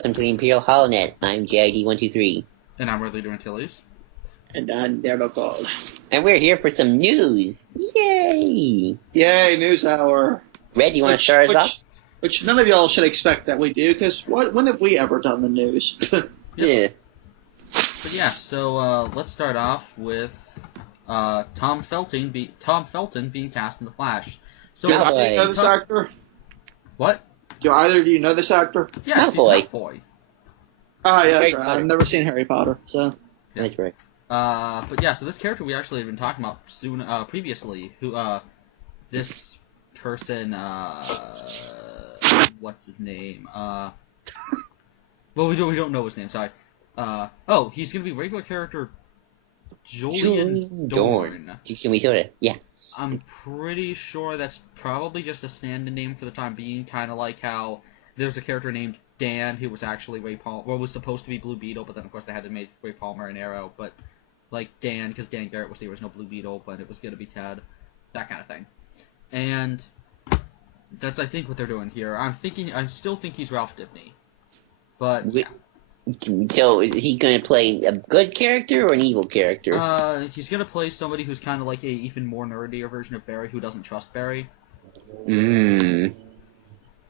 Welcome to the Imperial Holonet. I'm JID123. And I'm Leader Antilles. And I'm Never Cold. And we're here for some news. Yay! Yay, News Hour. Red, do you want to start us off? Which none of y'all should expect that we do, because when have we ever done the news? Yeah. But yeah, so let's start off with Tom Felton being cast in The Flash. So Do either of you know this actor? What? Do either of you know this actor? Yes, he's Malfoy. Oh, yeah, that's Harry right. I've never seen Harry Potter, so. Yeah. That's right. But yeah, so this character we actually have been talking about previously, who, this person, what's his name? Well, we don't know his name, sorry. He's gonna be regular character Julian Dorn. Can we sort of, yeah. I'm pretty sure that's probably just a stand-in name for the time being, kind of like how there's a character named Dan who was actually Ray Palmer, or was supposed to be Blue Beetle, but then of course they had to make Ray Palmer an Arrow, but like Dan, because Dan Garrett was the original Blue Beetle, but it was going to be Ted, that kind of thing. And that's, I think, what they're doing here. I still think he's Ralph Dibny. But, yeah. So, is he going to play a good character or an evil character? He's going to play somebody who's kind of like a even more nerdier version of Barry, who doesn't trust Barry. Maybe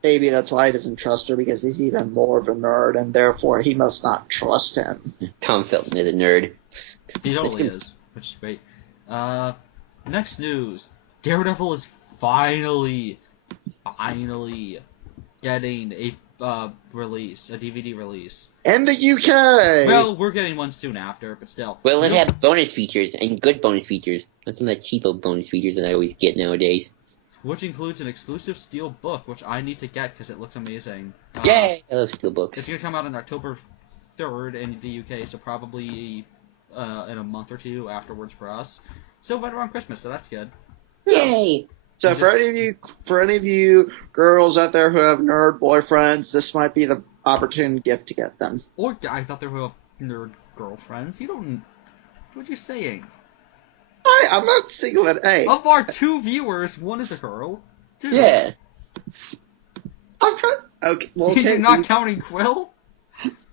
that's why he doesn't trust her, because he's even more of a nerd, and therefore he must not trust him. Tom Felton is a nerd. He totally is, which is great. Next news. Daredevil is finally getting a release, a DVD release. In the UK! Well, we're getting one soon after, but still. Well, it have bonus features, and good bonus features. Not some of the cheapo bonus features that I always get nowadays. Which includes an exclusive steel book, which I need to get because it looks amazing. Yay! I love steel books. It's going to come out on October 3rd in the UK, so probably in a month or two afterwards for us. So right around Christmas, so that's good. Yay! So for any of you girls out there who have nerd boyfriends, this might be the opportune gift to get them. Or guys out there who have nerd girlfriends. You don't... What are you saying? I'm not singling it. Hey. Of our 2 viewers, 1 is a girl. 2. Yeah. I'm trying... Okay, well, okay. You're not counting Quill?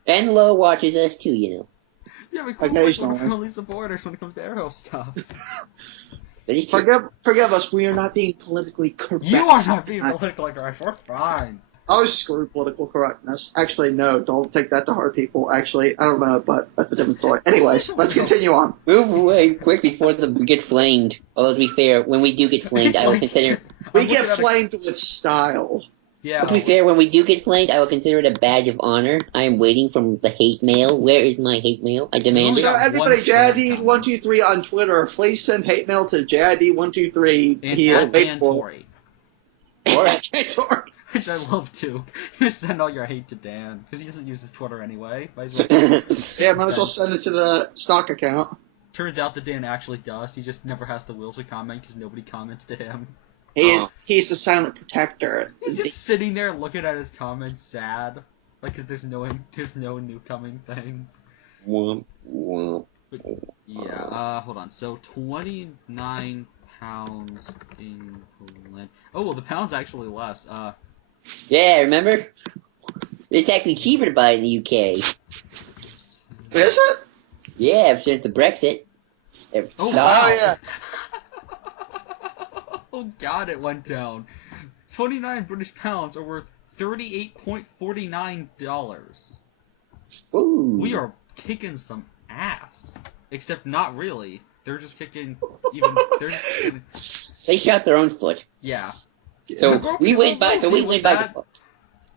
And Lo watches us too, you know. Yeah, but Quill's like one of Lisa's supporters when it comes to Arrow stuff. That is true. Forgive us, we are not being politically correct. You are not being politically correct, we're fine. Oh, screw political correctness. Actually, no, don't take that to heart, people. Actually, I don't know, but that's a different story. Anyways, let's continue on. Move away quick before we get flamed. Although, to be fair, when we do get flamed, I will consider... We get flamed with style. Yeah. But to be fair, when we do get flamed, I will consider it a badge of honor. I am waiting for the hate mail. Where is my hate mail? I demand So it. everybody, JID123 on Twitter, please send hate mail to JID123. He is faithful. What? Which I love too. Just send all your hate to Dan, because he doesn't use his Twitter anyway. Yeah, might as well send it to the stock account. Turns out that Dan actually does. He just never has the will to comment because nobody comments to him. He's the silent protector. He's just sitting there looking at his comments, sad, like because there's no new coming things. Womp, womp. But, yeah. Hold on. So 29 pounds in England. Oh well, the pound's actually less. Yeah, remember? It's actually cheaper to buy it in the UK. Is it? Yeah, since the Brexit. Oh yeah. Oh god, it went down. 29 British pounds are worth $38.49. Ooh. We are kicking some ass. Except not really. They're just kicking They shot their own foot. Yeah. So we went by default.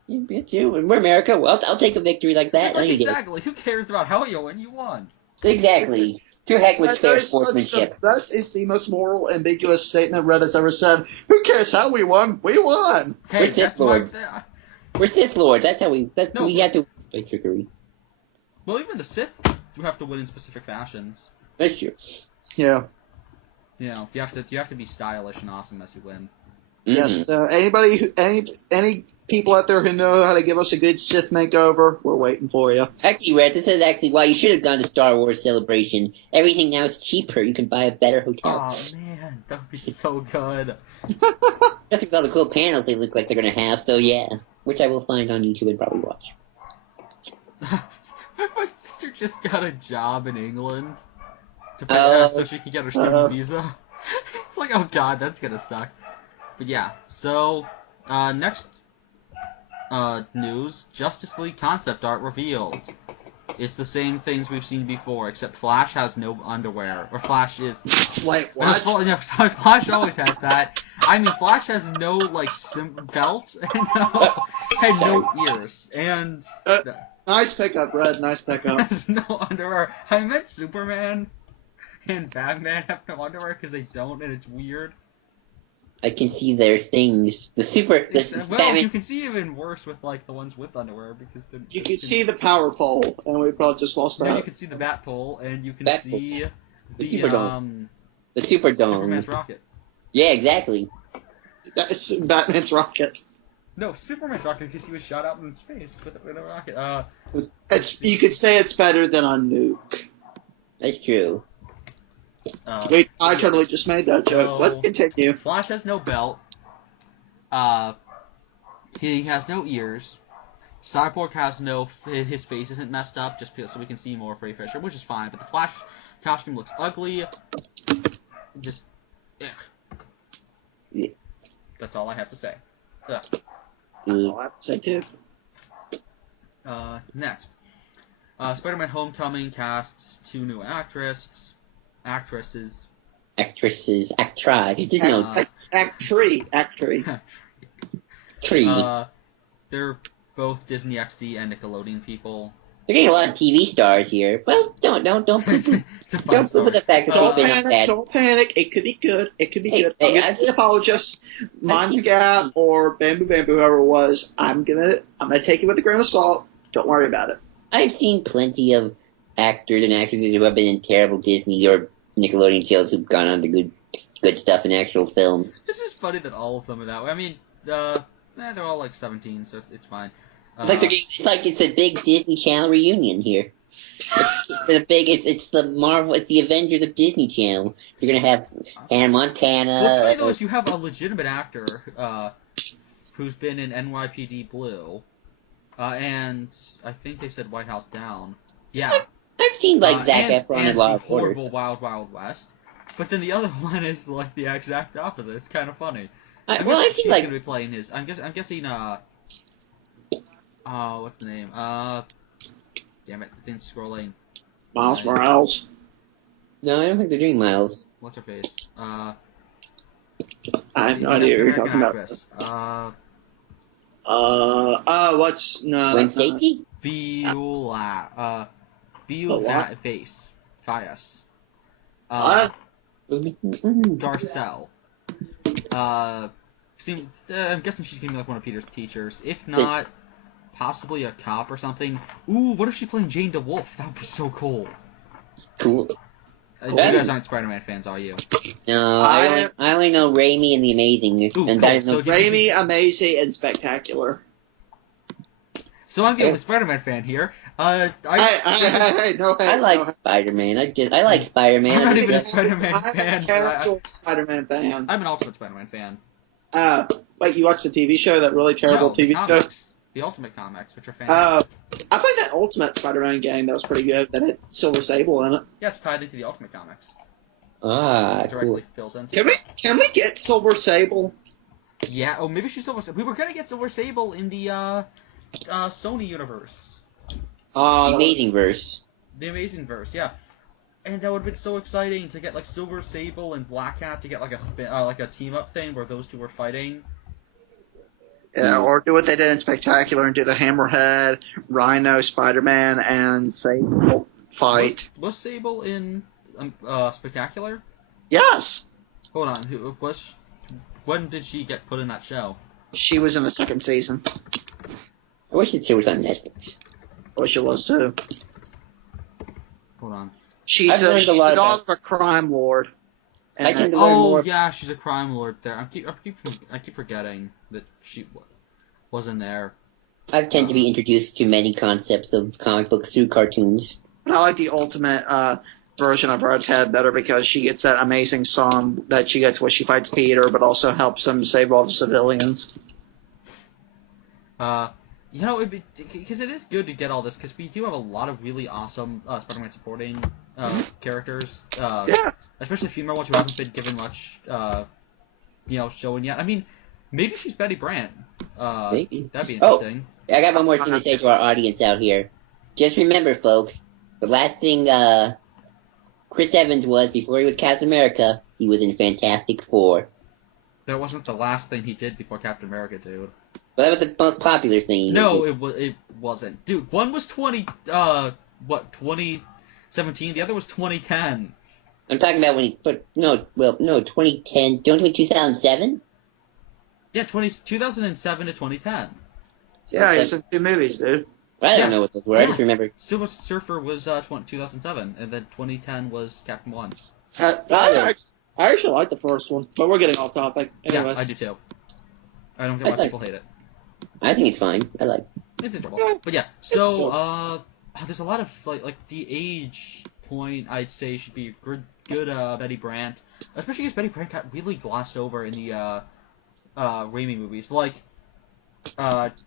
We're America. Well, I'll take a victory like that. Like, exactly. Who cares about how you win? You won. Exactly. To heck with fair sportsmanship. That is the most moral, ambiguous statement Red has ever said. Who cares how we won? We won. Hey, we're Sith Lords. We're Sith Lords. That's how we. We have to play trickery. Well, even the Sith do have to win in specific fashions. That's true. Yeah. You know, you have to be stylish and awesome as you win. Yes. Any people out there who know how to give us a good Sith makeover, we're waiting for you. Actually, Red, this is actually why you should have gone to Star Wars Celebration. Everything now is cheaper. You can buy a better hotel. Oh man, that would be so good. Just with all the cool panels they look like they're gonna have. So yeah, which I will find on YouTube and probably watch. just got a job in England to pay, so she could get her student visa. It's like, oh god, that's gonna suck. But yeah, so next news: Justice League concept art revealed. It's the same things we've seen before, except Flash has no underwear. Or Flash is... Wait, what? Yeah, sorry, Flash always has that. I mean, Flash has no, like, belt and no ears. And... Nice pickup, Red. Nice pickup. no underwear. I meant Superman and Batman have no underwear because they don't, and it's weird. I can see their things. Well, Batman's... you can see even worse with, like, the ones with underwear, because... You can see the power pole, and we probably just lost No, that. you can see the bat pole, and you can see the Superdome. The Superdome. Superman's rocket. Yeah, exactly. It's Batman's rocket. No, Superman's rocket, because he was shot out in space with a rocket. You could say it's better than a nuke. That's true. Wait, I totally just made that joke. So, Let's continue. Flash has no belt. He has no ears. Cyborg has no... His face isn't messed up, just so we can see more of Ray Fisher, which is fine. But the Flash costume looks ugly. Just... Yeah. That's all I have to say. That's all I have to say, too. Next. Spider-Man Homecoming casts 2 new actresses. Actris. Just no. Actree. Tree. They're both Disney XD and Nickelodeon people. They're getting a lot of TV stars here. Well, don't put the fact that Don't they've been panic, bad. don't panic. It could be good. It could be Hey, good. hey, I'm gonna I've be seen- apologist. Mind the Gap or Bamboo Bamboo, whoever it was. I'm gonna take it with a grain of salt. Don't worry about it. I've seen plenty of actors and actresses who have been in terrible Disney or Nickelodeon shows who've gone on to good stuff in actual films. It's just funny that all of them are that way. I mean, they're all like 17, so it's fine. It's a big Disney Channel reunion here. It's the Marvel, it's the Avengers of Disney Channel. You're gonna have Hannah Montana. What's funny though is you have a legitimate actor who's been in NYPD Blue, and I think they said White House Down. Yeah. I've seen Zac Efron and in Law and Order. horrible Wild Wild West. But then the other one is like the exact opposite. It's kind of funny. I've seen he's gonna be playing his. I'm guessing. What's the name? Damn it! The thing's scrolling. Miles Morales. No, I don't think they're doing Miles. What's her face? I have no idea what you're talking about. Actress. What's no? Gwen Stacy? Beulah. Face. Fias. Garcelle. I'm guessing she's gonna be like one of Peter's teachers. If not, possibly a cop or something. Ooh, what if she's playing Jane DeWolf? That would be so cool. Cool. You guys aren't Spider-Man fans, are you? No, I only know Raimi and the Amazing. Ooh, and cool. that is no. Raimi, Amazing, and Spectacular. So I'm the only Spider-Man fan here. Hey, no, hey, I like no. Spider-Man. I like Spider-Man. I'm not even a just- Spider-Man I'm fan. a casual Spider-Man fan. I'm an Ultimate Spider-Man fan. Wait, you watched the TV show? That really terrible No, TV show? comics. The Ultimate Comics, which are fantastic. I played that Ultimate Spider-Man game. That was pretty good. That had Silver Sable in it. Yeah, it's tied into the Ultimate Comics. It Directly cool. fills into. Can we get Silver Sable? Yeah. Oh, maybe she's Silver. We were gonna get Silver Sable in the Sony universe, The Amazing Verse. the Amazing Verse. Yeah. And that would have been so exciting to get like Silver Sable and Black Cat to get like a team up thing where those two were fighting. Yeah, or do what they did in Spectacular and do the Hammerhead, Rhino, Spider-Man, and Sable fight. Was Sable in Spectacular? Yes! Hold on, who was? When did she get put in that show? She was in the second season. I wish it was on Netflix. Well, she was too. Hold on. She's I've learned she's a lot the daughter about- of a crime lord. I And tend to learn Oh more. yeah, she's a crime lord there. I keep forgetting that she wasn't there. I tend to be introduced to many concepts of comic books through cartoons. I like the Ultimate version of Red Head better because she gets that amazing song that she gets where she fights Peter, but also helps him save all the civilians. You know, because it is good to get all this, because we do have a lot of really awesome Spider-Man supporting characters. Yeah. Especially female ones who haven't been given much, showing yet. I mean, maybe she's Betty Brant. Maybe. That'd be interesting. I got one more thing to say to our audience out here. Just remember, folks, the last thing Chris Evans was before he was Captain America, he was in Fantastic Four. That wasn't the last thing he did before Captain America, dude. But that was the most popular thing he No, did. it wasn't. Dude, one was 2017, the other was 2010. I'm talking about when he put, 2010, don't we 2007? Yeah, 2007 to 2010. Yeah, he's in 2 movies, dude. I don't know what those were. I just remember. Silver Surfer was 2007, and then 2010 was Captain One. I actually like the first one, but we're getting off topic. Anyways. Yeah, I do too. I don't get why people hate it. I think it's fine. I like. It's enjoyable. But yeah, so there's a lot of like the age point I'd say should be good Betty Brant, especially because Betty Brant got really glossed over in the Raimi movies. Like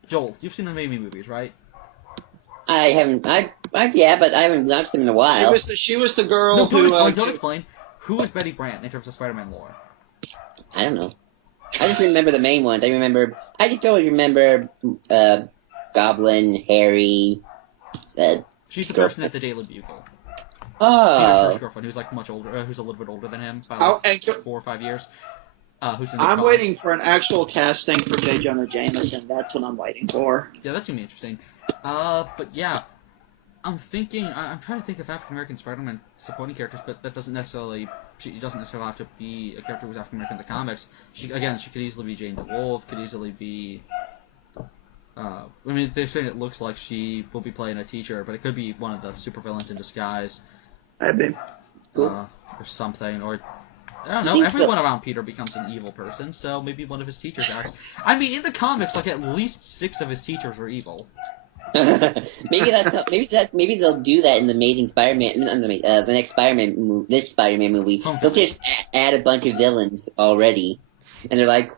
Joel, you've seen the Raimi movies, right? I haven't. Yeah, but I haven't watched them in a while. She was the girl No, who. Don't explain. Who is Betty Brant in terms of Spider-Man lore? I don't know. I just remember the main ones. I just always remember Goblin, Harry. She's the person at the Daily Bugle. Peter's Oh. first girlfriend, who's like much older, who's a little bit older than him by like 4 or 5 years. Who's in the I'm car. waiting for an actual casting for J. Jonah Jameson. That's what I'm waiting for. Yeah, that's gonna be interesting. But yeah, I'm trying to think of African American Spider-Man supporting characters, but that doesn't necessarily. She doesn't necessarily have to be a character who's African American in the comics. She could easily be Jane DeWolf. Could easily be. I mean, they're saying it looks like she will be playing a teacher, but it could be one of the supervillains in disguise. That'd be cool. Or something, or I don't know. Everyone around Peter becomes an evil person, so maybe one of his teachers acts. I mean, in the comics, like at least 6 of his teachers were evil. Maybe they'll do that in the Amazing Spider-Man, the next Spider-Man movie, this Spider-Man movie. Okay. They'll just add a bunch of villains already, and they're like,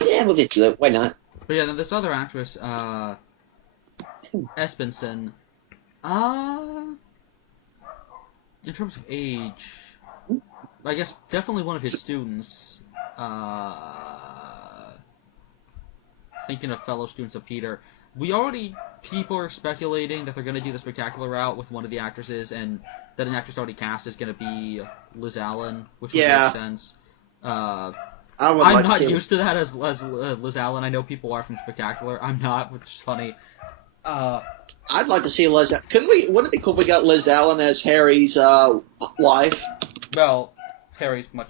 yeah, we'll just do it. Why not? But yeah, then this other actress, Espenson, in terms of age, I guess definitely one of his students. Thinking of fellow students of Peter. People are speculating that they're going to do the spectacular route with one of the actresses, and that an actress already cast is going to be Liz Allen, which would make sense. I'm not used to that as Liz Allen. I know people are from Spectacular. I'm not, which is funny. I'd like to see Liz. Wouldn't it be cool if we got Liz Allen as Harry's wife? Well, Harry would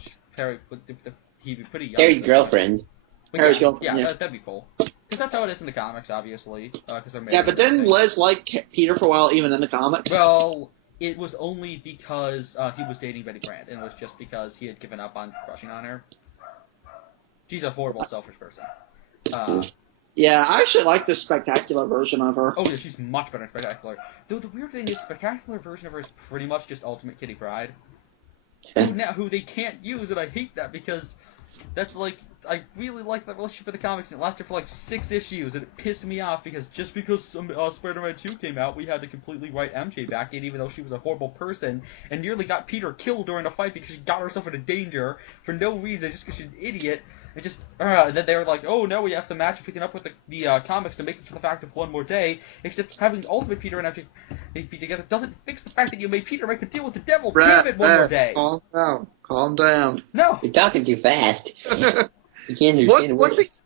he'd be pretty young. Harry's girlfriend. Harry's girlfriend. Yeah, that'd be cool. Because that's how it is in the comics, obviously. Yeah, but didn't Liz like Peter for a while, even in the comics? Well, it was only because he was dating Betty Brant, and it was just because he had given up on crushing on her. She's a horrible, selfish person. Yeah, I actually like the Spectacular version of her. Oh, yeah, she's much better in Spectacular. Though the weird thing is, Spectacular version of her is pretty much just Ultimate Kitty Pryde. Who they can't use, and I hate that because that's like, I really like that relationship in the comics, and it lasted for like 6 issues, and it pissed me off because just because Spider-Man 2 came out, we had to completely write MJ back in, even though she was a horrible person, and nearly got Peter killed during a fight because she got herself into danger for no reason, just because she's an idiot. And then they were like, oh no, we have to match everything up with the comics to make it for the fact of one more day, except having Ultimate Peter and MJ be together doesn't fix the fact that you made Peter make a deal with the devil. Damn it, one more day. Calm down. No. You're talking too fast. You can't understand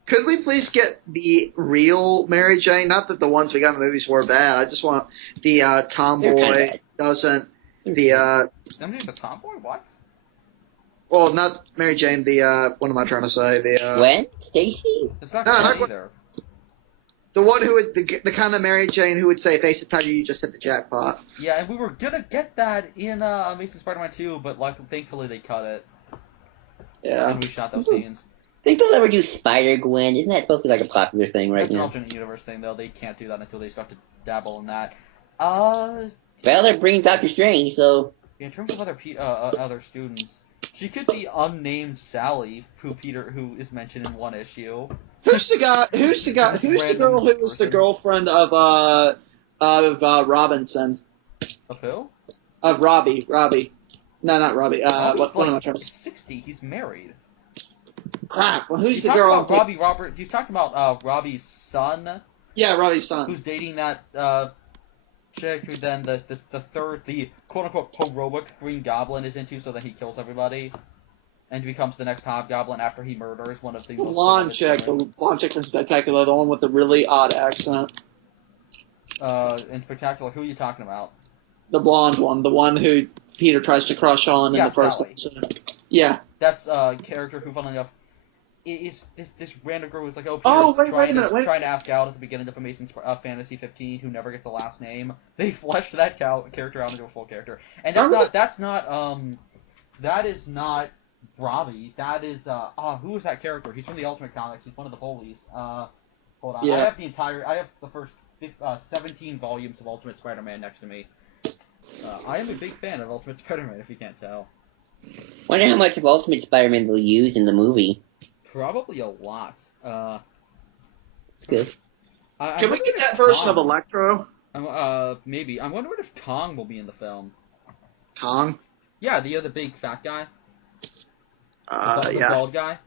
Could we please get the real Mary Jane? Not that the ones we got in the movies were bad. I just want the tomboy doesn't the I'm the tomboy. What? well, not Mary Jane. The what am I trying to say? The Gwen? Stacy? It's not No, Gwen not either. the one who would the kind of Mary Jane who would say, "Face it, Tiger, you just hit the jackpot." Yeah, and we were gonna get that in Amazing Spider-Man 2, but thankfully they cut it Yeah. when we shot those scenes. Think they'll ever do Spider-Gwen? Isn't that supposed to be like a popular thing right That's an now? alternate universe thing, though. They can't do that until they start to dabble in that. Well, they're bringing Doctor Strange, so... In terms of other students, she could be unnamed Sally, who is mentioned in one issue. Who's the guy? Who's the guy? Who's the girl who was the girlfriend of Robinson? Of who? Of Robbie. No, not Robbie. What am I trying to say? 60. He's married. Crap. Well, who's You the girl? about Robbie Robert. You talked about Robbie's son. Yeah, Robbie's son. Who's dating that chick who then the quote unquote heroic Green Goblin is into, so that he kills everybody and becomes the next Hobgoblin after he murders one of the blonde chick. The blonde chick from Spectacular, the one with the really odd accent. In Spectacular, who are you talking about? The blonde one, the one who Peter tries to crush on in the first episode. Yeah. That's a character who, funnily enough, is this random girl who's like, wait a minute, trying to ask out at the beginning of Amazing Fantasy 15, who never gets a last name. They fleshed that character out into a full character, and that is not Robbie. That is who is that character? He's from the Ultimate Comics. He's one of the bullies. Hold on, yeah. I have the first 17 volumes of Ultimate Spider-Man next to me. I am a big fan of Ultimate Spider-Man, if you can't tell. Wonder how much of Ultimate Spider-Man they'll use in the movie. Probably a lot. It's good. Can we get that version of Electro? Maybe. I'm wondering if Kong will be in the film. Kong? Yeah, the big fat guy. The bald guy.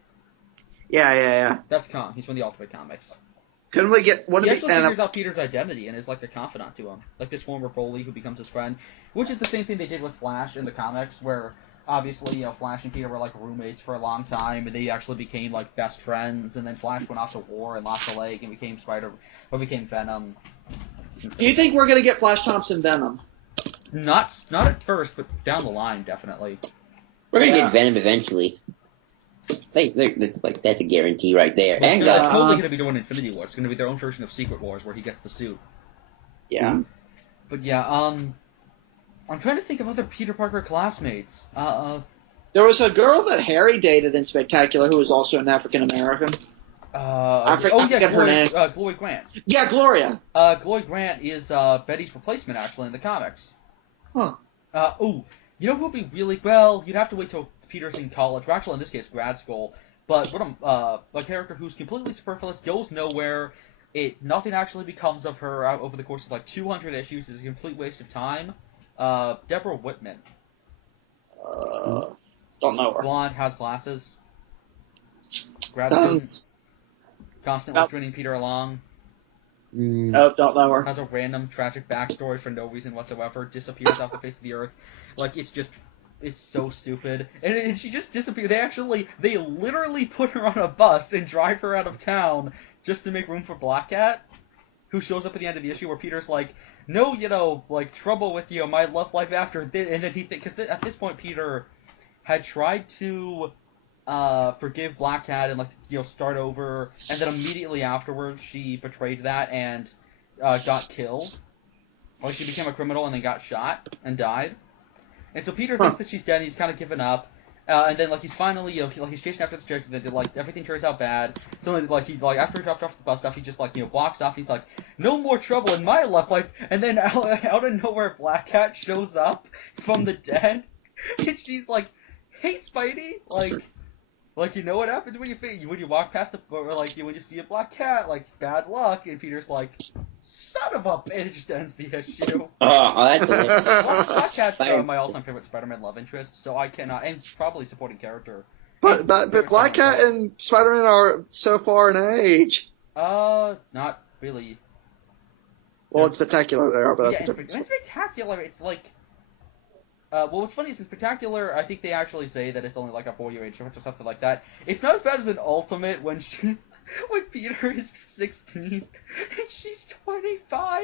Yeah. That's Kong. He's from the Ultimate Comics. Couldn't we get one of the? He actually figures out Peter's identity and is like a confidant to him, like this former bully who becomes his friend, which is the same thing they did with Flash in the comics, where obviously Flash and Peter were like roommates for a long time, and they actually became like best friends. And then Flash went off to war and lost a leg and became Venom. Do you think we're gonna get Flash Thompson Venom? Not at first, but down the line, definitely. We're gonna get Venom eventually. That's a guarantee right there. Well, and they're totally going to be doing Infinity War. It's going to be their own version of Secret Wars, where he gets the suit. Yeah. But yeah, I'm trying to think of other Peter Parker classmates. There was a girl that Harry dated in Spectacular who was also an African American. Glory Grant. Yeah, Gloria. Glory Grant is Betty's replacement, actually, in the comics. Huh. You know who would be really well? You'd have to wait till Peter's in college, or actually in this case grad school. But a character who's completely superfluous, goes nowhere. Nothing actually becomes of her over the course of like 200 issues. Is a complete waste of time. Deborah Whitman. Don't know her. Blonde, has glasses. Grad student. Constantly stringing Peter along. Don't know her. Has a random tragic backstory for no reason whatsoever. Disappears off the face of the earth. Like, it's so stupid. And she just disappeared. They literally put her on a bus and drive her out of town just to make room for Black Cat, who shows up at the end of the issue where Peter's like, no, trouble with my love life after this. And then because at this point Peter had tried to forgive Black Cat and start over, and then immediately afterwards she betrayed that and got killed. Like, she became a criminal and then got shot and died. And so Peter thinks that she's dead, and he's kind of given up. And then, he's finally, he's chasing after this chick, and then, everything turns out bad. So, he's, after he dropped off the bus stuff, he just, walks off. He's like, no more trouble in my love life. And then out of nowhere, Black Cat shows up from the dead. And she's like, hey, Spidey, you know what happens when you walk past when you see a black cat, bad luck. And Peter's like, son of a bitch, just ends the issue. Oh, that's Black Cat's my all-time favorite Spider-Man love interest, so I cannot, and probably supporting character. But Black Cat and Spider-Man are so far in age. Not really. Well, it's Spectacular they are, but that's a different in Spectacular, it's what's funny is in Spectacular, I think they actually say that it's only a 4-year age difference or something like that. It's not as bad as in Ultimate when Peter is 16 and she's 25.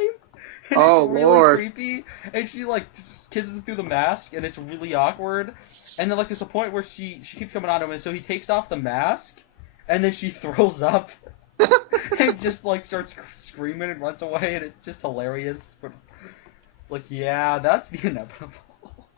And oh, it's really Lord. creepy. And she just kisses him through the mask, and it's really awkward. And then there's a point where she keeps coming on him, and so he takes off the mask, and then she throws up and just starts screaming and runs away, and it's just hilarious. But it's yeah, that's the inevitable.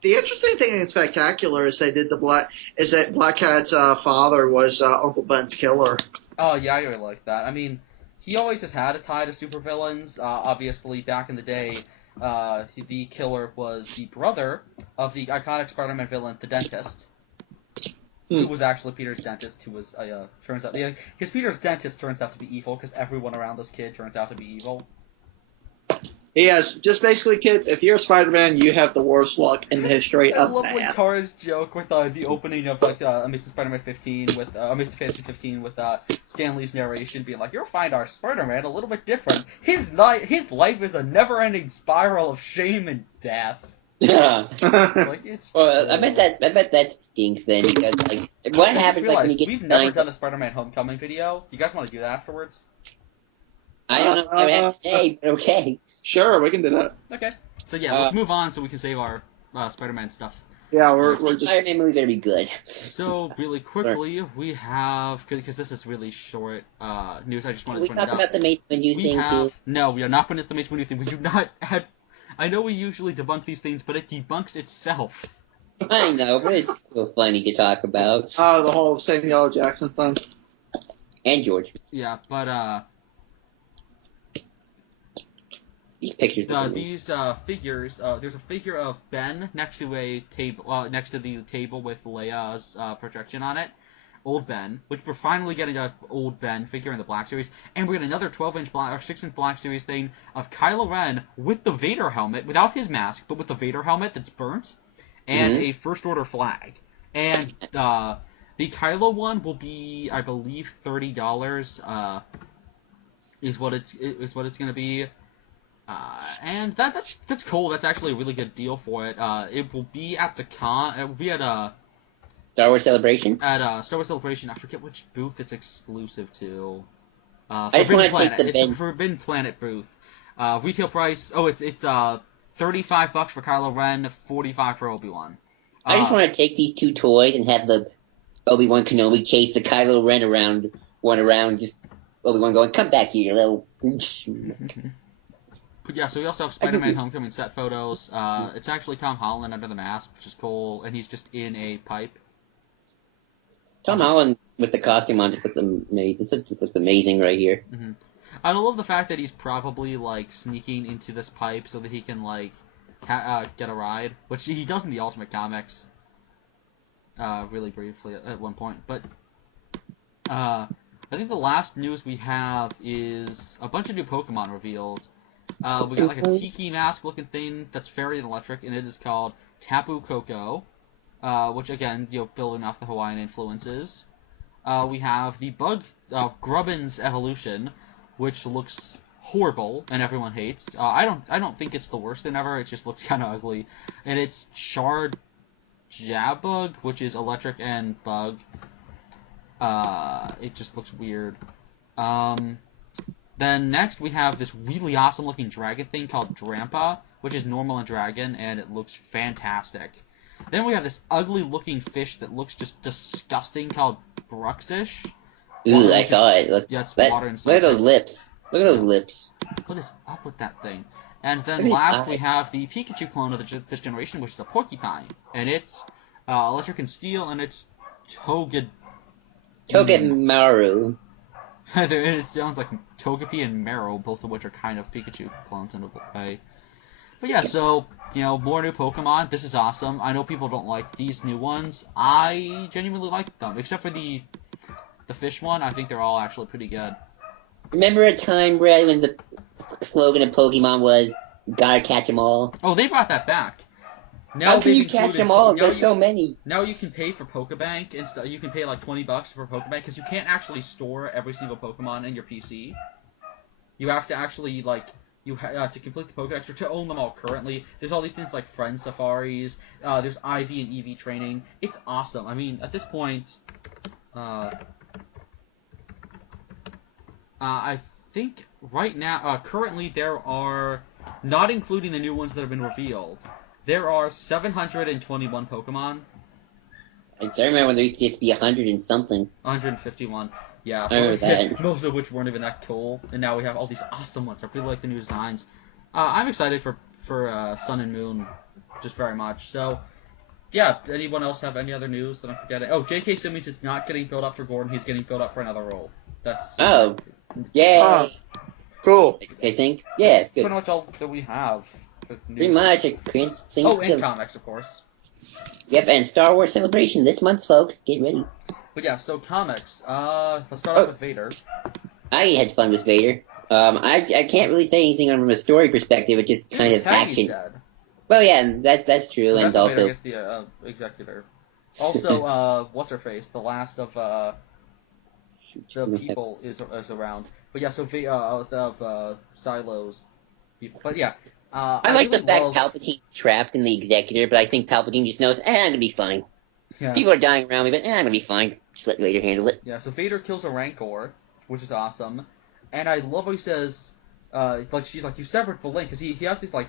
The interesting thing in Spectacular is that Black Cat's father was Uncle Ben's killer. Oh yeah, I really like that. I mean, he always has had a tie to supervillains. Obviously, back in the day, the killer was the brother of the iconic Spider-Man villain, the Dentist. who was actually Peter's dentist, who was turns out because Peter's dentist turns out to be evil because everyone around this kid turns out to be evil. He has just basically, kids. If you're Spider-Man, you have the worst luck in the history I of love man. when Kara's joke with the opening of like Amazing Spider-Man 15 with Amazing Fantasy 15 with Stan Lee's narration being like, "You'll find our Spider-Man a little bit different. His life is a never-ending spiral of shame and death." Yeah. Like it's. Well, I bet that stinks then, because like what happens like when you get we've signed? never done a Spider-Man Homecoming video. You guys want to do that afterwards? I don't know what I have to say, but okay. Sure, we can do that. Okay. So yeah, let's move on so we can save our Spider-Man stuff. Yeah, we're This just. Spider-Man movie better be good. So really quickly, we have because this is really short news. I just Can wanted we to point talk it out. about the Mace Windu thing too? No, we are not putting it the Mace Windu thing. We do not have. I know we usually debunk these things, but it debunks itself. I know, but it's still funny to talk about. Oh, the whole Samuel L. Jackson thing. And George. Yeah, but These pictures. these figures. There's a figure of Ben next to a table, next to the table with Leia's projection on it. Old Ben, which we're finally getting a old Ben figure in the Black Series, and we're getting another 12-inch black or 6-inch Black Series thing of Kylo Ren with the Vader helmet, without his mask, but with the Vader helmet that's burnt, and a First Order flag. And the Kylo one will be, I believe, $30. Is what it's gonna be. And that's cool. That's actually a really good deal for it. It will be at the con. It will be at Star Wars Celebration. At Star Wars Celebration. I forget which booth it's exclusive to. I just want to take the It's the Forbidden Planet booth. Retail price. Oh, it's $35 for Kylo Ren, $45 for Obi-Wan. I just want to take these two toys and have the Obi-Wan Kenobi chase the Kylo Ren around, just Obi-Wan going, "Come back here, you little." But yeah, so we also have Spider-Man Homecoming set photos. It's actually Tom Holland under the mask, which is cool, and he's just in a pipe. Tom Holland with the costume on just looks amazing. This just looks amazing right here. Mm-hmm. I love the fact that he's probably like sneaking into this pipe so that he can like get a ride, which he does in the Ultimate Comics. Really briefly at one point, but I think the last news we have is a bunch of new Pokemon revealed. We got like a tiki mask looking thing that's fairy and electric, and it is called Tapu Koko, which again, building off the Hawaiian influences. We have the Bug Grubbin's evolution, which looks horrible and everyone hates. I don't think it's the worst thing ever. It just looks kind of ugly, and it's Shard Jabug, which is electric and bug. It just looks weird. Then next we have this really awesome looking dragon thing called Drampa, which is normal and dragon, and it looks fantastic. Then we have this ugly looking fish that looks just disgusting called Bruxish. Ooh, I saw it. Water inside. Look at those lips. Look at those lips. What is up with that thing? And then last we have the Pikachu clone of this generation, which is a Porcupine, and it's electric and steel, and it's Togedemaru. It sounds like Togepi and Marrow, both of which are kind of Pikachu clones in a way. But yeah, so, more new Pokemon. This is awesome. I know people don't like these new ones. I genuinely like them. Except for the fish one, I think they're all actually pretty good. Remember a time, Brad, when the slogan of Pokemon was, "Gotta catch 'em all"? Oh, they brought that back. Now How can you catch them all? There's so many. Now you can pay for Pokebank, and you can pay like $20 for Pokebank, because you can't actually store every single Pokemon in your PC. You have to actually, to complete the Pokedex, or to own them all currently. There's all these things like Friend Safaris, there's IV and EV training. It's awesome. I mean, at this point, I think right now, currently there are, not including the new ones that have been revealed, there are 721 Pokemon. I remember when there used to just be 100 and something. 151. Yeah. I remember that. Most of which weren't even that cool, and now we have all these awesome ones. I really like the new designs. I'm excited for Sun and Moon, just very much. So, yeah. Anyone else have any other news that I'm forgetting? Oh, J.K. Simmons is not getting built up for Gordon. He's getting built up for another role. Oh, yay! Cool. I think, yeah, That's good. pretty much all that we have. For news. Pretty much, I can't think. Oh, and comics, of course. Yep, and Star Wars Celebration this month, folks. Get ready. But yeah, so comics. Let's start off with Vader. I had fun with Vader. I can't really say anything from a story perspective. It's just kind of Taggy's action. dead. Well, yeah, that's true, So and that's Vader also against the Executor. Also, what's her face? The last of the people is around. But yeah, so Silo's people. But yeah, I like really the fact love... Palpatine's trapped in the Executor, but I think Palpatine just knows, I'm gonna be fine. Yeah. People are dying around me, but I'm gonna be fine. Just let Vader handle it. Yeah, so Vader kills a Rancor, which is awesome, and I love how he says, like she's like, you severed the link, because he has this like,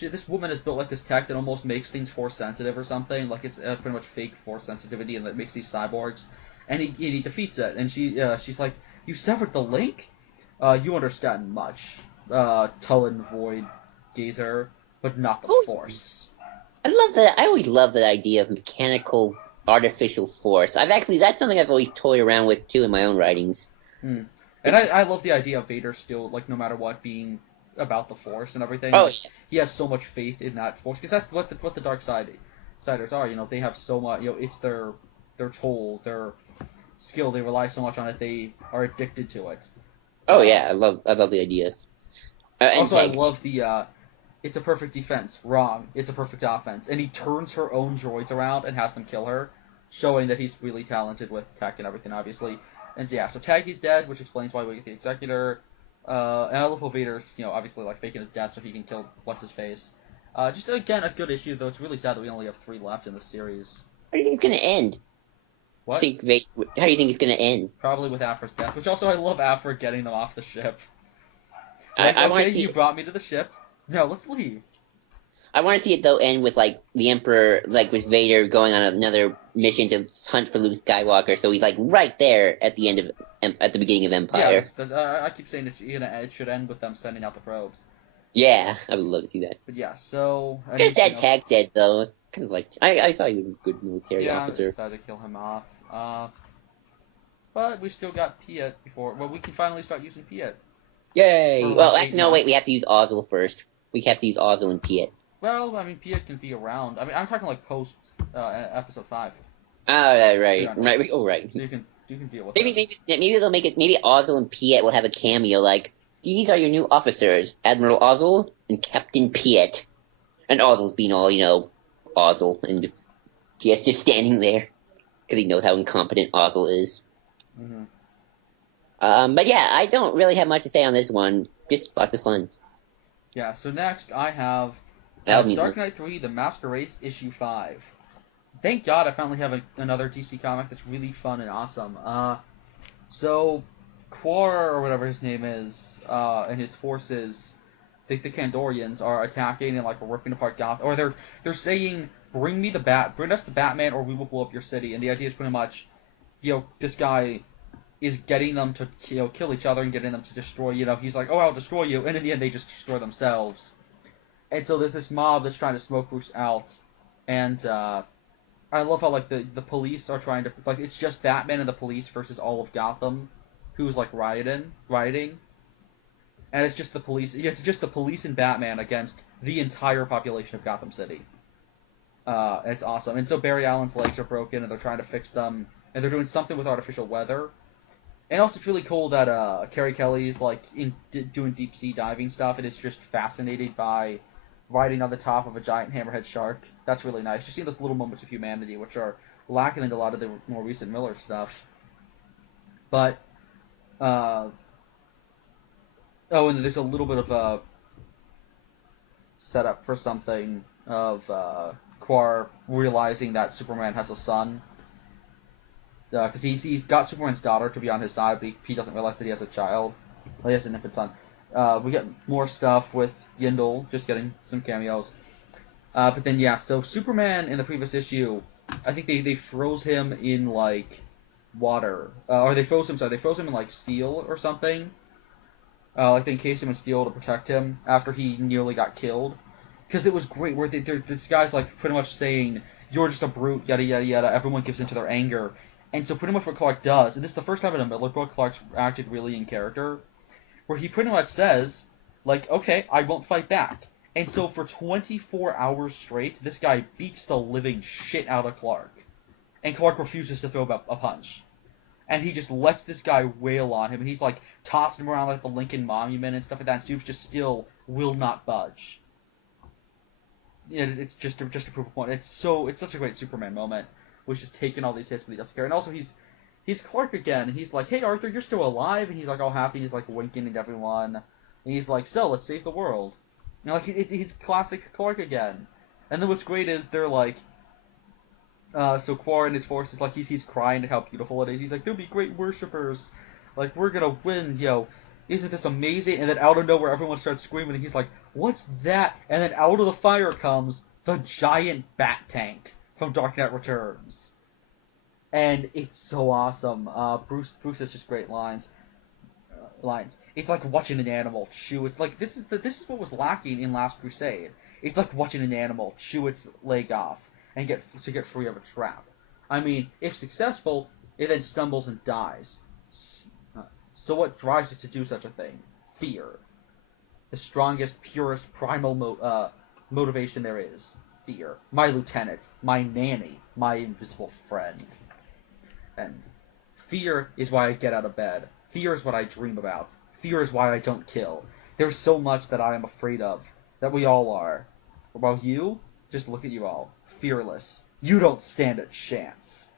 this woman has built like this tech that almost makes things force sensitive or something, like it's pretty much fake force sensitivity, and that makes these cyborgs, and he defeats it, and she's like, you severed the link? You understand much, Tullen Void Gazer, but not the Force. I love that. I always love that idea of mechanical artificial force. That's something I've always toyed around with too in my own writings. And I love the idea of Vader still, like, no matter what, being about the Force and everything. Oh, like, he has so much faith in that Force, because that's what the dark siders are. You know, they have so much. You know, it's their tool, their skill. They rely so much on it. They are addicted to it. Oh yeah, I love the ideas. Also, I love the. It's a perfect defense. Wrong. It's a perfect offense. And he turns her own droids around and has them kill her, showing that he's really talented with tech and everything, obviously. And yeah, so Taggy's dead, which explains why we get the Executor. And I love how Vader's, obviously, like, faking his death so he can kill what's-his-face. Just, again, a good issue, though it's really sad that we only have 3 left in the series. How do you think it's gonna end? What? How do you think it's gonna end? Probably with Afra's death, which also I love Afra getting them off the ship. Like, I want to okay, see. you brought me to the ship. No, let's leave. I want to see it though end with like the Emperor, like with Vader going on another mission to hunt for Luke Skywalker. So he's like right there at the end of at the beginning of Empire. Yeah, I keep saying it should end with them sending out the probes. Yeah, I would love to see that. But yeah, so Kind of sad Tag's dead though. Kind of like I saw he was a good military officer. Yeah, decided to kill him off. But we still got Piet before. Well, we can finally start using Piet. Yay! Well, actually, no, wait. We have to use Ozzel first. We have to use Ozzel and Piet. Well, I mean, Piet can be around. I mean, I'm talking like post episode 5. Oh, right. Oh, right. So you can deal with maybe they'll make it. Maybe Ozzel and Piet will have a cameo. Like, these are your new officers, Admiral Ozzel and Captain Piet, and Ozzel's being all Ozzel, and Piet's just standing there because he knows how incompetent Ozzel is. Mm-hmm. But yeah, I don't really have much to say on this one. Just lots of fun. Yeah. So next, I have Dark Knight 3: The Master Race issue 5. Thank God I finally have another DC comic that's really fun and awesome. So Quar, or whatever his name is, and his forces, the Kandorians, are attacking and like ripping apart Gotham. Or they're saying, bring us the Batman, or we will blow up your city. And the idea is pretty much, this guy is getting them to kill each other and getting them to destroy. He's like, oh, I'll destroy you, and in the end they just destroy themselves. And so there's this mob that's trying to smoke Bruce out, and I love how like the police are trying to, like, it's just Batman and the police versus all of Gotham, who's like rioting, and it's just the police. It's just the police and Batman against the entire population of Gotham City. It's awesome. And so Barry Allen's legs are broken, and they're trying to fix them, and they're doing something with artificial weather. And also, it's really cool that Carrie Kelly is like doing deep sea diving stuff, and is just fascinated by riding on the top of a giant hammerhead shark. That's really nice. Just seeing those little moments of humanity, which are lacking in a lot of the more recent Miller stuff. But and there's a little bit of a setup for something of Quar realizing that Superman has a son. Because he's got Superman's daughter to be on his side, but he doesn't realize that he has a child. Well, he has an infant son. We get more stuff with Yindel, just getting some cameos. But then, yeah, so Superman in the previous issue, I think they froze him in, like, water. Or they froze him in, like, steel or something. Like, they encased him in steel to protect him after he nearly got killed. Because it was great, where this guy's, like, pretty much saying, you're just a brute, yada, yada, yada. Everyone gives in to their anger. And so pretty much what Clark does, and this is the first time in a Miller book Clark's acted really in character, where he pretty much says, like, okay, I won't fight back. And so for 24 hours straight, this guy beats the living shit out of Clark. And Clark refuses to throw a punch. And he just lets this guy wail on him, and he's like tossing him around like the Lincoln Monument and stuff like that, and Supes just still will not budge. It's just a proof of point. It's such a great Superman moment, which is taking all these hits, but he doesn't care. And also he's Clark again, and he's like, "Hey Arthur, you're still alive," and he's like all happy, and he's like winking at everyone, and he's like, "So let's save the world." You know, like he's classic Clark again. And then what's great is they're like, so Quar and his force is like he's crying at how beautiful it is. He's like, "There'll be great worshippers, like we're gonna win, yo. Isn't this amazing?" And then out of nowhere, everyone starts screaming, and he's like, "What's that?" And then out of the fire comes the giant bat tank from Dark Knight Returns, and it's so awesome. Bruce has just great lines. It's like watching an animal chew. It's like this is what was lacking in Last Crusade. It's like watching an animal chew its leg off and get free of a trap. I mean, if successful, it then stumbles and dies. So what drives it to do such a thing? Fear. The strongest, purest, primal motivation there is. Fear. My lieutenant, my nanny, my invisible friend. And fear is why I get out of bed. Fear is what I dream about. Fear is why I don't kill. There's so much that I am afraid of. That we all are. While you, just look at you all. Fearless. You don't stand a chance.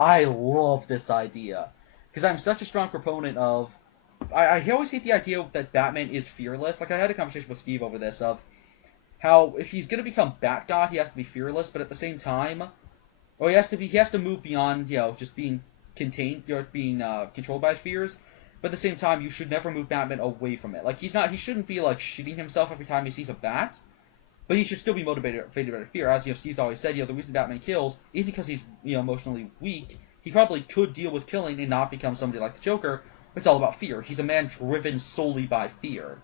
I love this idea. Because I'm such a strong proponent of... I always hate the idea that Batman is fearless. Like, I had a conversation with Steve over this, of how if he's going to become Bat-God, he has to be fearless, but at the same time... Or he has to move beyond, just being contained, being controlled by his fears. But at the same time, you should never move Batman away from it. Like, he shouldn't be, like, shooting himself every time he sees a bat. But he should still be motivated by fear. As, Steve's always said, the reason Batman kills isn't because he's, emotionally weak. He probably could deal with killing and not become somebody like the Joker. It's all about fear. He's a man driven solely by fear.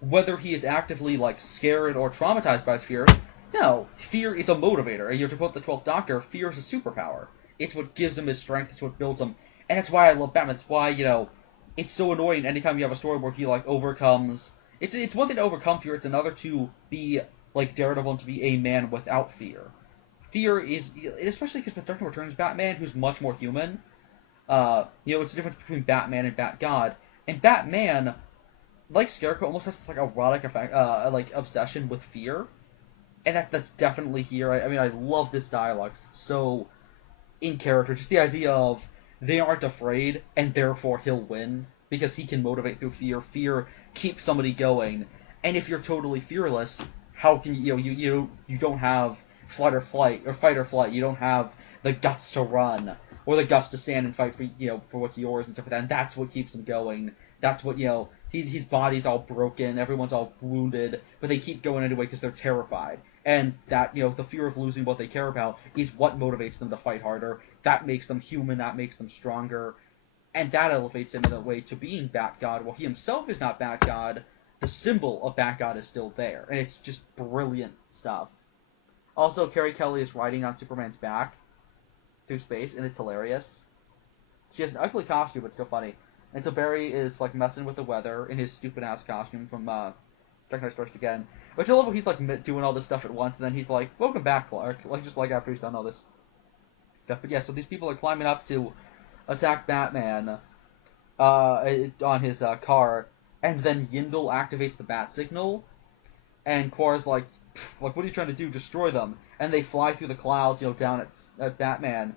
Whether he is actively, like, scared or traumatized by his fear, no. Fear is a motivator. And to quote the 12th Doctor, fear is a superpower. It's what gives him his strength. It's what builds him. And that's why I love Batman. That's why, it's so annoying anytime you have a story where he, like, overcomes... It's one thing to overcome fear. It's another to be, like, Daredevil and to be a man without fear. Fear is... Especially because with Dark Knight Returns, Batman, who's much more human... it's the difference between Batman and Bat-God. And Batman, like Scarecrow, almost has this, like, erotic effect, obsession with fear. And that's definitely here. I mean, I love this dialogue. It's so in character. Just the idea of they aren't afraid, and therefore he'll win because he can motivate through fear. Fear keeps somebody going. And if you're totally fearless, how can you don't have fight or flight. You don't have the guts to run or the guts to stand and fight for what's yours and stuff like that. And that's what keeps him going. That's what his body's all broken, everyone's all wounded, but they keep going anyway because they're terrified. And that, the fear of losing what they care about is what motivates them to fight harder. That makes them human, that makes them stronger. And that elevates him in a way to being Bat-God. While he himself is not Bat-God, the symbol of Bat-God is still there. And it's just brilliant stuff. Also, Carrie Kelly is riding on Superman's back through space, and it's hilarious. She has an ugly costume, but still funny. And so Barry is, like, messing with the weather in his stupid-ass costume from Dark Knight Strikes Again. Which I love when he's, like, doing all this stuff at once, and then he's like, "Welcome back, Clark." Like, just like after he's done all this stuff. But yeah, so these people are climbing up to attack Batman on his car, and then Yindel activates the bat signal, and Quar's like, what are you trying to do? Destroy them. And they fly through the clouds, down at Batman,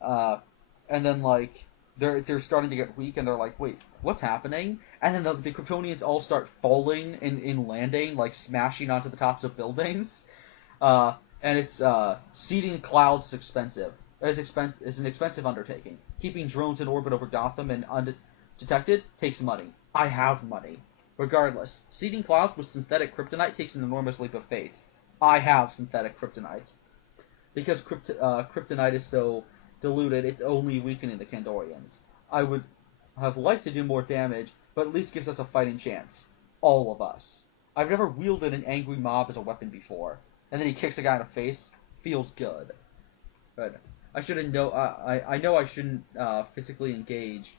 and then, like, they're starting to get weak, and they're like, wait, what's happening? And then the Kryptonians all start falling in landing, like smashing onto the tops of buildings. And it's seeding clouds is expensive. It's an expensive undertaking. Keeping drones in orbit over Gotham and undetected takes money. I have money. Regardless, seeding clouds with synthetic kryptonite takes an enormous leap of faith. I have synthetic kryptonite. Because kryptonite is so diluted, it's only weakening the Kandorians. I would have liked to do more damage, but at least gives us a fighting chance. All of us. I've never wielded an angry mob as a weapon before. And then he kicks a guy in the face. Feels good. But I shouldn't know. I know I shouldn't physically engage.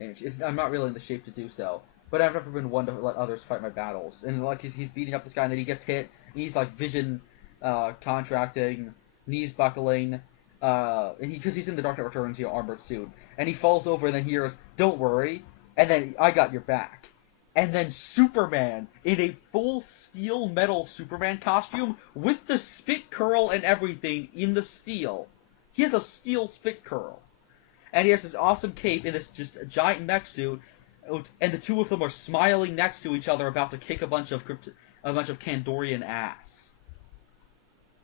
I'm not really in the shape to do so. but I've never been one to let others fight my battles. And like he's beating up this guy, and then he gets hit, and he's like vision contracting, knees buckling, and because he's in the Dark Knight Returns armored suit, and he falls over, and then he hears, "Don't worry," and then I got your back. And then Superman, in a full steel metal Superman costume, with the spit curl and everything in the steel. He has a steel spit curl. And he has this awesome cape in this just giant mech suit, and the two of them are smiling next to each other about to kick a bunch of Kandorian ass.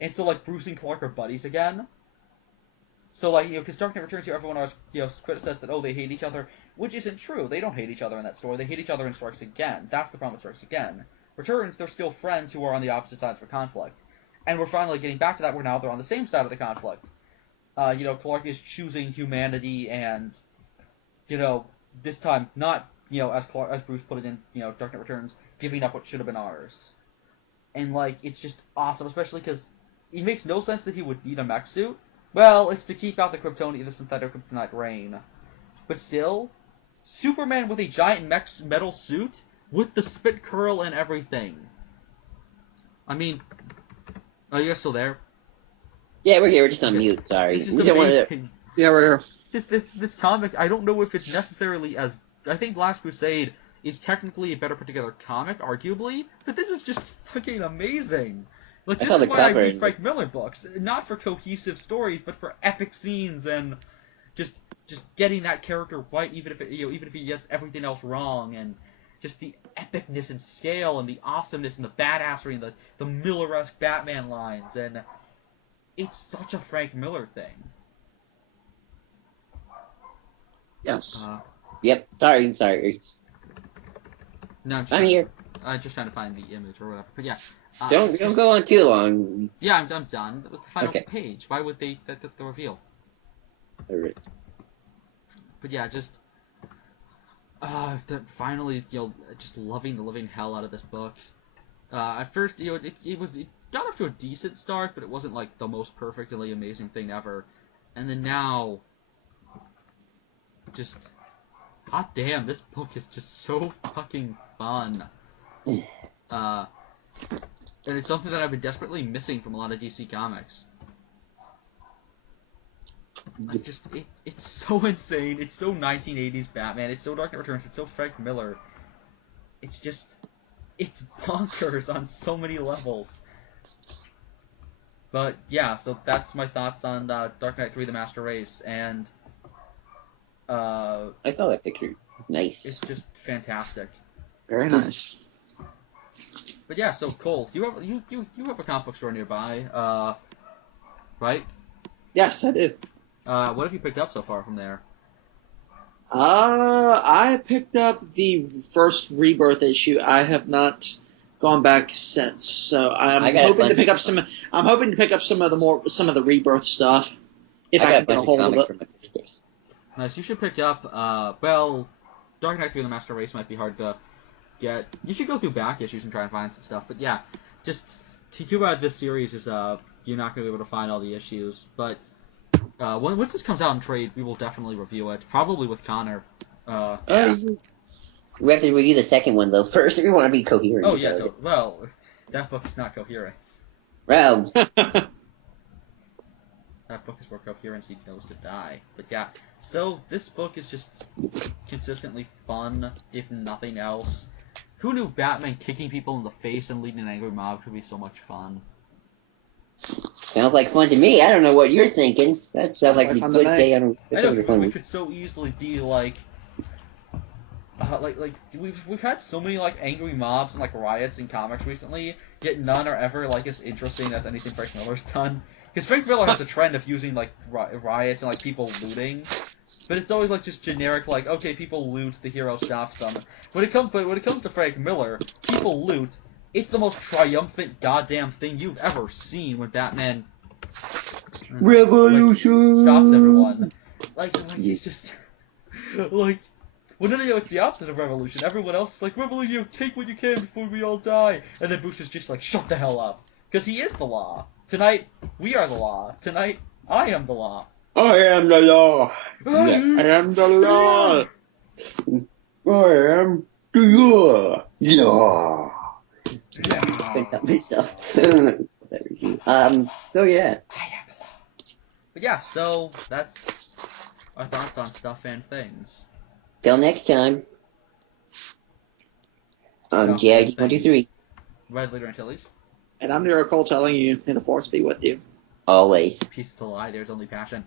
And so, like, Bruce and Clark are buddies again. So, like, because Dark Knight Returns, everyone always, criticized that, they hate each other, which isn't true. They don't hate each other in that story. They hate each other in Strikes Again. That's the problem with Strikes Again. Returns, they're still friends who are on the opposite sides of a conflict. And we're finally getting back to that, where now they're on the same side of the conflict. Clark is choosing humanity and, this time not, as Bruce put it in, Dark Knight Returns, giving up what should have been ours. And, like, it's just awesome, especially because it makes no sense that he would need a mech suit. Well, it's to keep out the synthetic kryptonite rain. But still, Superman with a giant metal suit with the spit curl and everything. I mean, are you guys still there? Yeah, we're here. We're just on mute. Sorry. It's just amazing. Yeah, we're here. This comic, I don't know if it's necessarily as... I think Last Crusade is technically a better put together comic, arguably, but this is just fucking amazing. Like, this is why I read Frank Miller books. Not for cohesive stories, but for epic scenes and just getting that character right, even if he gets everything else wrong, and just the epicness and scale and the awesomeness and the badassery and the Miller-esque Batman lines, and it's such a Frank Miller thing. Yes. Yep. Sorry. No, I'm here. I'm just trying to find the image or whatever. But yeah. Don't go on too long. Yeah, I'm done. That was the final Okay. page. Why would they... That's the reveal. Alright. But yeah, just... finally, just loving the living hell out of this book. At first, it got off to a decent start, but it wasn't, like, the most perfectly amazing thing ever. And then now... Just... Hot damn, this book is just so fucking fun. And it's something that I've been desperately missing from a lot of DC comics. Like, it's so insane. It's so 1980s Batman. It's so Dark Knight Returns. It's so Frank Miller. It's bonkers on so many levels. But yeah, so that's my thoughts on Dark Knight 3: The Master Race, and I saw that picture. Nice. It's just fantastic. Very nice. But yeah, so Cole, you have a comic book store nearby, right? Yes, I do. What have you picked up so far from there? I picked up the first Rebirth issue. I have not gone back since, so I'm hoping to pick up some. I'm hoping to pick up some of the Rebirth stuff if I can get a hold of it. Nice. You should pick up. Dark Knight 3: The Master Race might be hard to get. You should go through back issues and try and find some stuff. But yeah, just too bad this series is you're not going to be able to find all the issues. But once this comes out in trade, we will definitely review it. Probably with Connor. Yeah. We have to review the second one though first if we want to be coherent. Oh yeah. Well, that book is not coherent. Well. That book is where coherency goes to die. But yeah, so this book is just consistently fun, if nothing else. Who knew Batman kicking people in the face and leading an angry mob could be so much fun? Sounds like fun to me. I don't know what you're thinking. That sounds like a good day on I know, we could so easily be like we've had so many like angry mobs and like riots in comics recently, yet none are ever like as interesting as anything Frank Miller's done. Because Frank Miller has a trend of using, like, riots and, like, people looting. But it's always, like, just generic, like, okay, people loot, the hero stops them. When it comes to Frank Miller, people loot. It's the most triumphant goddamn thing you've ever seen when Batman... Revolution! Like, stops everyone. Like, it's just... Like... Well, no, it's the opposite of revolution. Everyone else is like, revolution, take what you can before we all die. And then Bruce is just like, shut the hell up. Because he is the law. Tonight, we are the law. Tonight, I am the law. I am the law. Yes. I am the law. I am Yeah. Couldn't help myself. So yeah. But yeah, so that's our thoughts on stuff and things. Till next time. I'm Stuff and GID123. Red Leader Antilles. And I'm Miracle telling you, may the force be with you. Always. Peace to the lie, there's only passion.